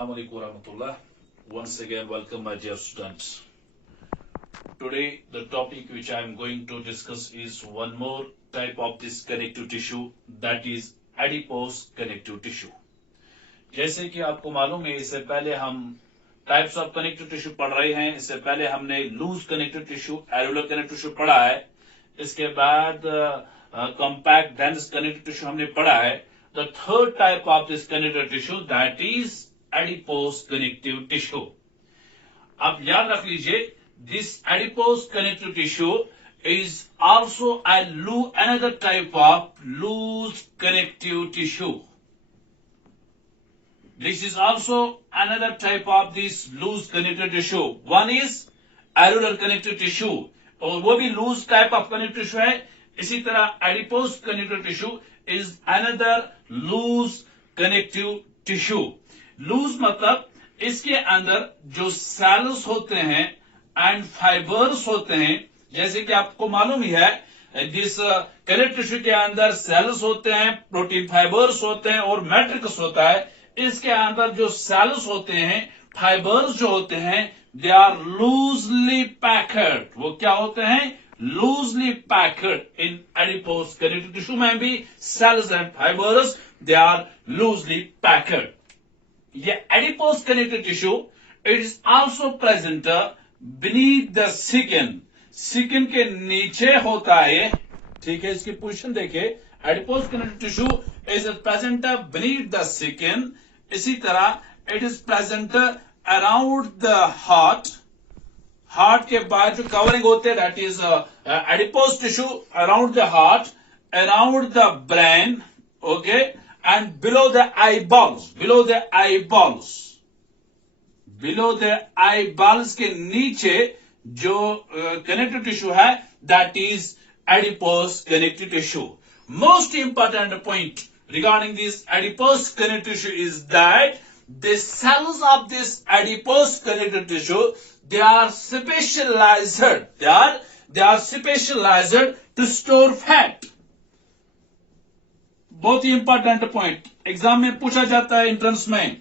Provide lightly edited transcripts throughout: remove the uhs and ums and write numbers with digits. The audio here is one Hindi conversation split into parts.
Assalamualaikum warahmatullah. Once again, welcome my dear students. Today, the topic which I am going to discuss is one more type of this connective tissue, that is adipose connective tissue. जैसे कि आपको मालूम है, इससे पहले हम टाइप्स ऑफ कनेक्टिव टिश्यू पढ़ रहे हैं. इससे पहले हमने loose connective tissue, alveolar connective tissue पढ़ा है. इसके बाद कॉम्पैक्ट डेंस कनेक्टिव टिश्यू हमने पढ़ा है. The third type of this connective tissue that is adipose connective tissue. आप याद रख लीजिए, this adipose connective tissue is also another type of loose connective tissue. This is also another type of this loose connective tissue. One is alveolar connective tissue, और वो भी loose type of connective tissue है. इसी तरह adipose connective tissue is another loose connective tissue. Loose मतलब इसके अंदर जो cells होते हैं and fibers होते हैं. जैसे कि आपको मालूम ही है, जिस कनेक्टिव टिश्यू के अंदर सेल्स होते हैं, प्रोटीन फाइबर्स होते हैं और मैट्रिक्स होता है. इसके अंदर जो सेल्स होते हैं, फाइबर्स जो होते हैं, दे आर लूजली पैक्ड. वो क्या होते हैं? Loosely packed. इन एडिपोज कनेक्टिव टिश्यू में भी cells and fibers they are loosely packed. ये adipose connective tissue it is also present beneath the skin. Skin के नीचे होता है. ठीक है, इसकी पोजीशन देखिए. Adipose connective tissue is present beneath the skin. इसी तरह it is present around the heart. Heart के बाद जो कवरिंग होते हैं that is adipose tissue around the heart, around the brain, okay, and below the eyeballs. Below the eyeballs, below the eyeballs के नीचे जो कनेक्टिव टिश्यू है that is adipose connective tissue. Most important point regarding this adipose connective tissue is that the cells of this adipose connective tissue, they are specialized. They are specialized to store fat. बहुत ही इंपॉर्टेंट पॉइंट, एग्जाम में पूछा जाता है एंट्रेंस में.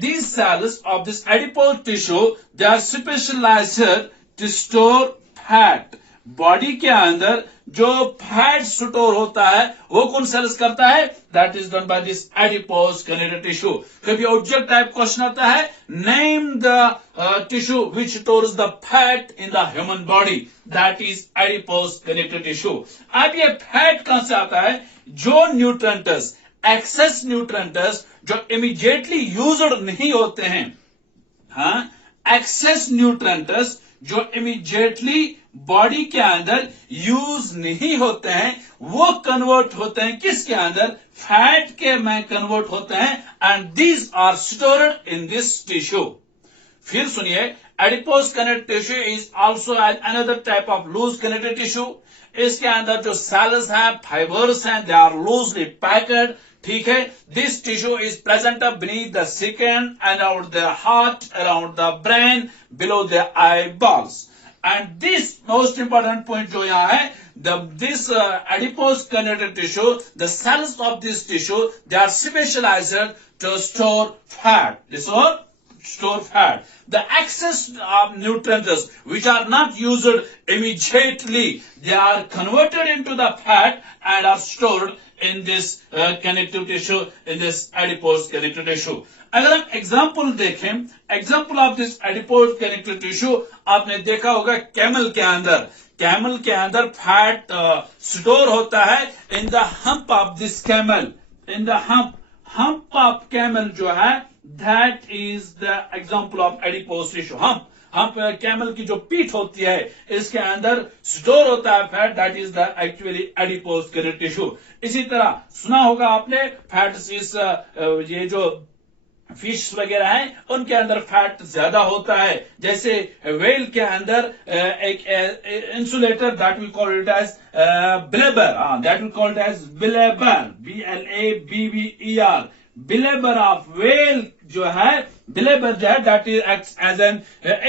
These cells of this adipose tissue, they are specialized to store fat. Body के अंदर जो फैट स्टोर होता है वो कौन सेल्स करता है? That is done by this adipose connective tissue. कभी ऑब्जेक्ट टाइप क्वेश्चन आता है, name the tissue which stores the fat in the human body. That is adipose connective tissue. अब ये फैट कहां से आता है? जो न्यूट्रेंट्स, एक्सेस न्यूट्रेंट्स जो इमीडिएटली यूज्ड नहीं होते हैं, हाँ, एक्सेस न्यूट्रेंट्स जो इमीडिएटली बॉडी के अंदर यूज नहीं होते हैं, वो कन्वर्ट होते हैं किसके अंदर? फैट के में कन्वर्ट होते हैं. And these are stored in this tissue. फिर सुनिए, adipose connective tissue is also another type of loose connective tissue. इसके अंदर जो सेल्स हैं, फाइबर्स हैं, दे आर लूजली पैक्ड. ठीक है, this tissue is present beneath the skin, around the heart, around the brain, below the eyeballs. And this most important point जो यहाँ है, this adipose connective tissue, the cells of this tissue, they are specialized to store fat. They store fat. The excess of nutrients which are not used immediately, they are converted into the fat and are stored in this connective tissue, in this adipose connective tissue. अगर हम एग्जाम्पल देखें, example of this adipose connective tissue, आपने देखा होगा कैमल के अंदर फैट स्टोर होता है in the hump of this camel. In the hump of camel जो है, that is the example of adipose tissue. Hump camel की जो पीठ होती है, इसके अंदर स्टोर होता है fat, that is the actually adipose connective tissue. इसी तरह सुना होगा आपने, फैट्स इज ये जो फिश वगैरह हैं उनके अंदर फैट ज्यादा होता है. जैसे व्हेल के अंदर एक insulator that we call it as blubber. That we call it as blubber, BLABBER. Blubber of whale जो है, ब्लेबर जो है that is acts as an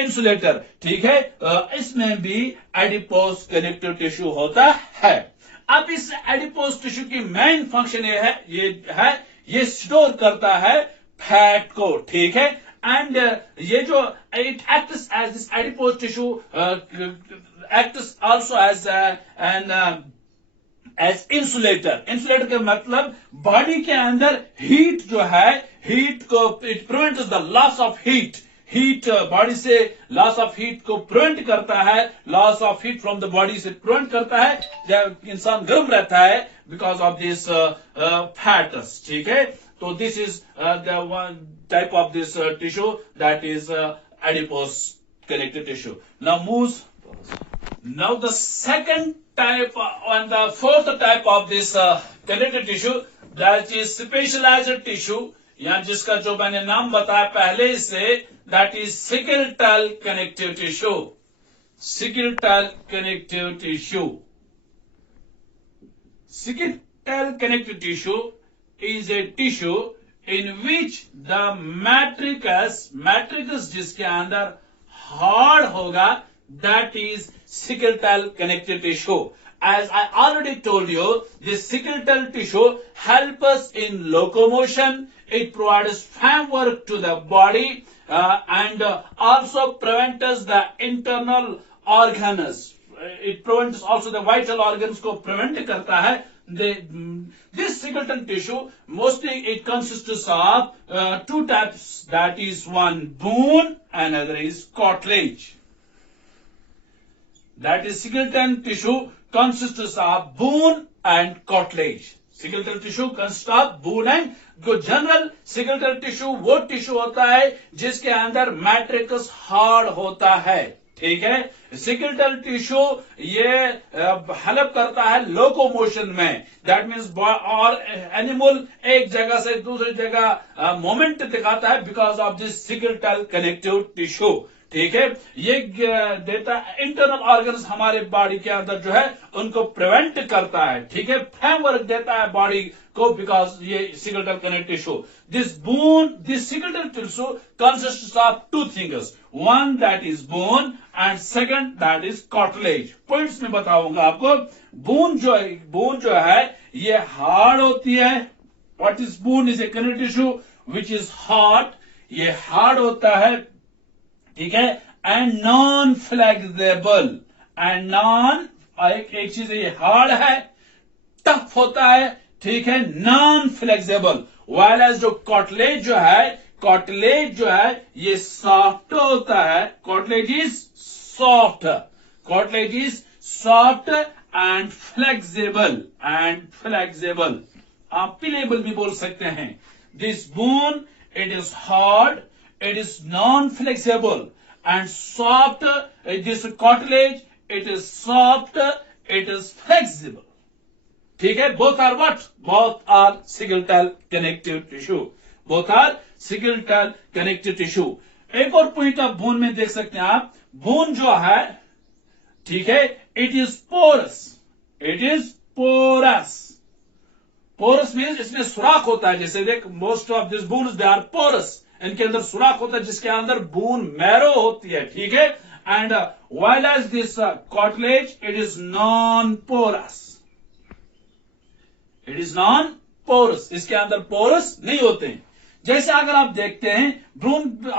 insulator. ठीक है, इसमें भी एडिपोज कनेक्टिव टिश्यू होता है. अब इस एडिपोज टिश्यू की मेन फंक्शन ये है, ये स्टोर करता है फैट को, ठीक है। एंड ये जो it acts as this adipose tissue acts also as an as insulator. Insulator का मतलब बॉडी के अंदर हीट जो है, हीट को it prevents the loss of heat. Heat body से लॉस ऑफ हीट को प्रिवेंट करता है, loss of heat from the body से प्रिवेंट करता है जब इंसान गर्म रहता है बिकॉज ऑफ दिस फैट्स, ठीक है। तो this is the one type of this tissue that is adipose connective tissue. Now the second type and the fourth type of this connective tissue, that is specialized tissue, या जिसका जो मैंने नाम बताया पहले से, that is skeletal connective tissue. Skeletal connective tissue. Skeletal connective tissue is a tissue in which the matrix जिसके अंदर हार्ड होगा, that is skeletal connective tissue. As I already told you, this skeletal tissue helps us in locomotion. It provides framework to the body and also prevents the internal organs. It prevents also the vital organs को prevent करता है. This skeletal tissue mostly it consists of two types. That is one bone, another is cartilage. That is skeletal tissue consists of bone and cartilage. Skeletal tissue consists of bone and जो जनरल skeletal tissue वो टिश्यू होता है जिसके अंदर मैट्रिक्स हार्ड होता है, ठीक है। skeletal tissue ये हेल्प करता है लोकोमोशन में। दैट मीन्स और एनिमल एक जगह से दूसरी जगह मोमेंट दिखाता है because of this skeletal connective tissue, ठीक है। ये देता इंटरनल ऑर्गन्स हमारे बॉडी के अंदर जो है उनको प्रिवेंट करता है, ठीक है। फ्रेमवर्क देता है बॉडी को बिकॉज ये skeletal connective tissue. This skeletal tissue consists of two things. One that is bone and second that is cartilage. Points में बताऊंगा आपको। बोन जो है ये हार्ड होती है। What is bone is a connective tissue which is hard. ये हार्ड होता है, ठीक है। And non flexible, and non एक चीज ये हार्ड है, टफ होता है, ठीक है, नॉन फ्लेक्सिबल। वाइल एज जो कार्टिलेज जो है ये सॉफ्ट होता है। Cartilage is soft and flexible आप पिलेबल भी बोल सकते हैं। This bone it is hard, it is non-flexible and soft. This cartilage, it is soft, it is flexible. ठीक है। Both are what? Both are skeletal connective tissue. Both are skeletal connective tissue. एक और पॉइंट आप बोन में देख सकते हैं आप। बोन जो है, ठीक है, it is porous. It is porous. Porous means इसमें सुराख होता है। जैसे देख, most of these bones they are porous. इनके अंदर सुराख होता है जिसके अंदर बोन मैरो होती है, ठीक है। And while as this cartilage it is non-porous. It is non-porous. इसके अंदर पोरस नहीं होते हैं। जैसे अगर आप देखते हैं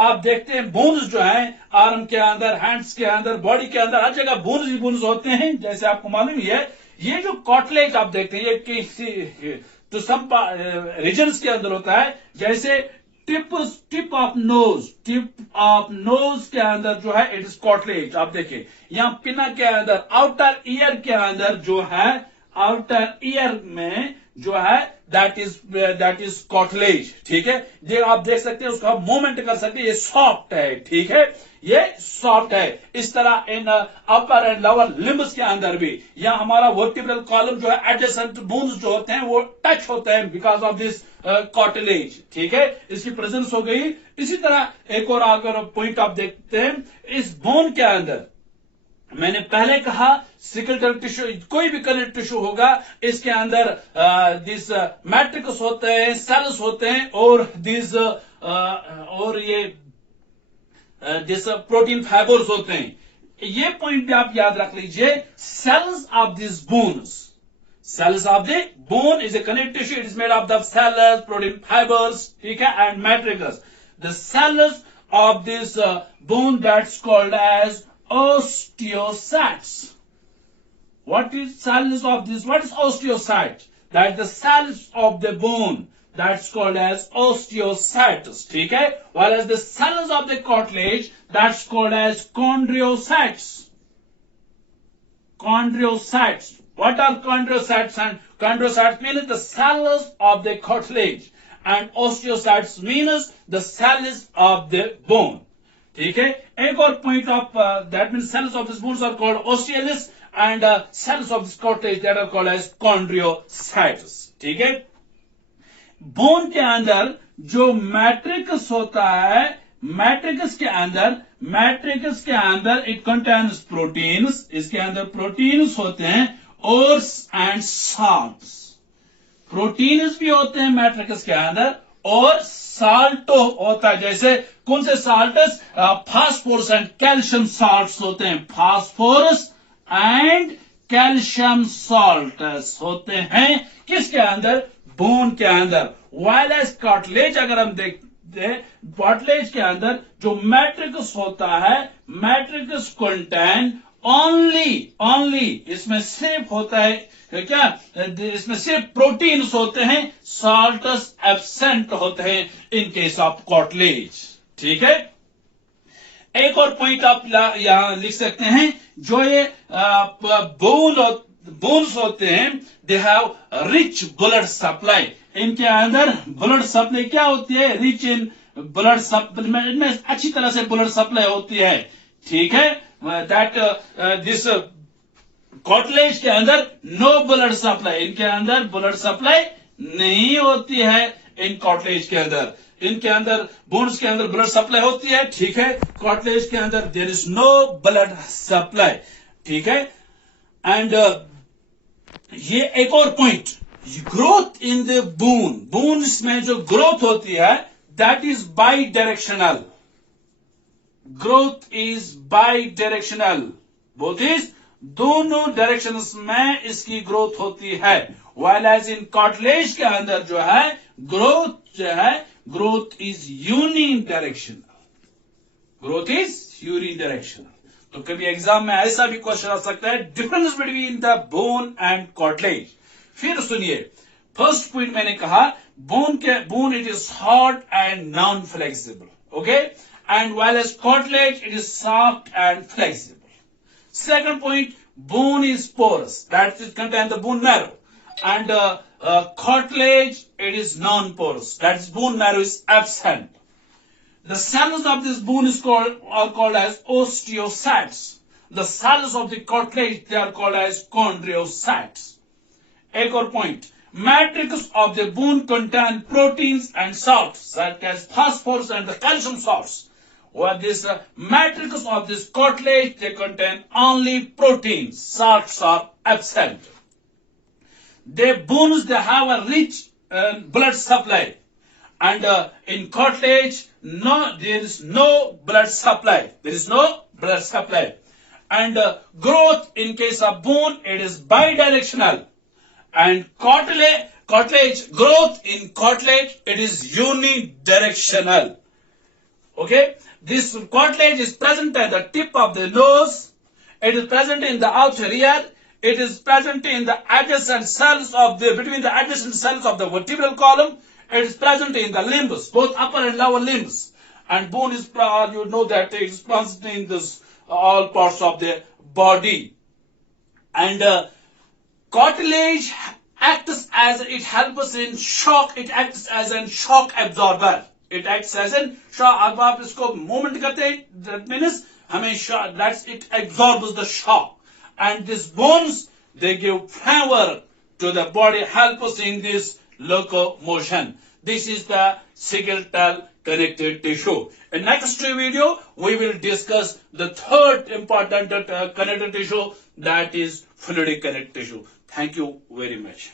आप देखते हैं बोन्स जो है आर्म के अंदर, हैंड्स के अंदर, बॉडी के अंदर हर जगह बोन्स ही बोन्स होते हैं। जैसे आपको मालूम ही है, ये जो कार्टिलेज आप देखते हैं ये किसी तो सम रीजन्स के अंदर होता है। जैसे टिप ऑफ नोज के अंदर जो है इट इज कार्टिलेज। आप देखिए यहां पिना के अंदर, आउटर ईयर के अंदर जो है, आउटर ईयर में जो है दैट इज कार्टिलेज, ठीक है। ये आप देख सकते हैं, उसको आप मूवमेंट कर सकते हैं। ये सॉफ्ट है, ठीक है, ये सॉफ्ट है। इस तरह इन अपर एंड लोअर लिम्ब्स के अंदर भी यहां हमारा वर्टिब्रल कॉलम जो है, एडजेसेंट बोन्स जो होते हैं वो टच होते हैं बिकॉज ऑफ दिस कार्टिलेज, ठीक है। इसकी प्रेजेंस हो गई। इसी तरह एक और अगर पॉइंट आप देखते हैं, इस बोन के अंदर मैंने पहले कहा skeletal टिश्यू, कोई भी कनेक्टिव टिश्यू होगा, इसके अंदर दिस मैट्रिक्स होते हैं, सेल्स होते हैं और दिस और ये दिस प्रोटीन फाइबर्स होते हैं। ये पॉइंट भी आप याद रख लीजिए। Cells of this bones, Cells of the bone is a connective tissue. It is made of the cells, protein fibers, okay, and matrix. The cells of this bone that's called as osteocytes. What is cells of this? What is osteocyte? That the cells of the bone that's called as osteocytes. Okay? Whereas the cells of the cartilage that's called as chondrocytes. Chondrocytes. What are chondrocytes? And chondrocytes means the cells of the cartilage, and osteocytes means the cells of the bone. Okay? एक और point of that means cells of these bones are called osteolus, and cells of this cartilage that are called as chondrocytes. ठीक है? बोन के अंदर जो मैट्रिक्स होता है, मैट्रिक्स के अंदर इट कंटेन्स प्रोटीन्स, इसके अंदर प्रोटीन्स होते हैं और एंड साल्ट्स. प्रोटीन्स भी होते हैं मैट्रिक्स के अंदर और साल्ट होता है. जैसे कौन से salts? Phosphorus and calcium salts होते हैं. फास्फोरस एंड कैल्शियम साल्ट्स होते हैं किसके अंदर? बोन के अंदर. वाइल एज कार्टिलेज अगर हम देखते हैं, कार्टिलेज के अंदर जो मैट्रिक्स होता है, मैट्रिक्स कंटेन ओनली इसमें सिर्फ होता है क्या? इसमें सिर्फ प्रोटीन्स होते हैं, साल्ट्स एब्सेंट होते हैं इन केस ऑफ कार्टिलेज. ठीक है? एक और पॉइंट आप यहां लिख सकते हैं, जो ये बोन्स होते हैं, they have rich blood supply. इनके अंदर ब्लड सप्लाई क्या होती है? रिच इन ब्लड सप्लाई, इनमें अच्छी तरह से ब्लड सप्लाई होती है. ठीक है? दैट दिस कार्टिलेज के अंदर नो ब्लड सप्लाई, इनके अंदर ब्लड सप्लाई नहीं होती है. इन कार्टिलेज के अंदर, इनके अंदर बोन्स के अंदर ब्लड सप्लाई होती है. ठीक है? कार्टिलेज के अंदर there is no blood supply. ठीक है? एंड ये एक और point, growth in the bones में जो ग्रोथ होती है, that is bidirectional. Growth is bidirectional. Both is दोनों डायरेक्शंस में इसकी ग्रोथ होती है. वाइल एज इन कार्टिलेज के अंदर जो है growth is unidirectional. Growth is unidirectional. तो कभी एग्जाम में ऐसा भी क्वेश्चन आ सकता है, difference between the bone and cartilage. फिर सुनिए, फर्स्ट पॉइंट मैंने कहा, bone it is hard and non flexible. Okay? And while as cartilage it is soft and flexible. Second point, bone is porous, that is contain the bone marrow, and cartilage it is non-porous, that is bone marrow is absent. The cells of this bone are called as osteocytes. The cells of the cartilage they are called as chondrocytes. एक और point, matrix of the bone contain proteins and salts such as phosphorus and the calcium salts. While this matrix of this cartilage they contain only proteins, salts are absent. The bones they have a rich blood supply, and in cartilage there is no blood supply. There is no blood supply, and growth in case of bone it is bidirectional, and cartilage growth in cartilage it is unidirectional. Okay? This cartilage is present at the tip of the nose. It is present in the outer ear. It is present in the adjacent cells between the adjacent cells of the vertebral column. It is present in the limbs, both upper and lower limbs. And bone is, you know that it is present in this all parts of the body. And cartilage acts as, it helps in shock. It acts as a shock absorber. It acts as an shock. अब आप इसको मूवमेंट करते हैं, that means हमें shock, that's it absorbs the shock. And these bones they give power to the body, help us in this locomotion. This is the skeletal connective tissue. In next video we will discuss the third important connective tissue, that is fluidic connective tissue. Thank you very much.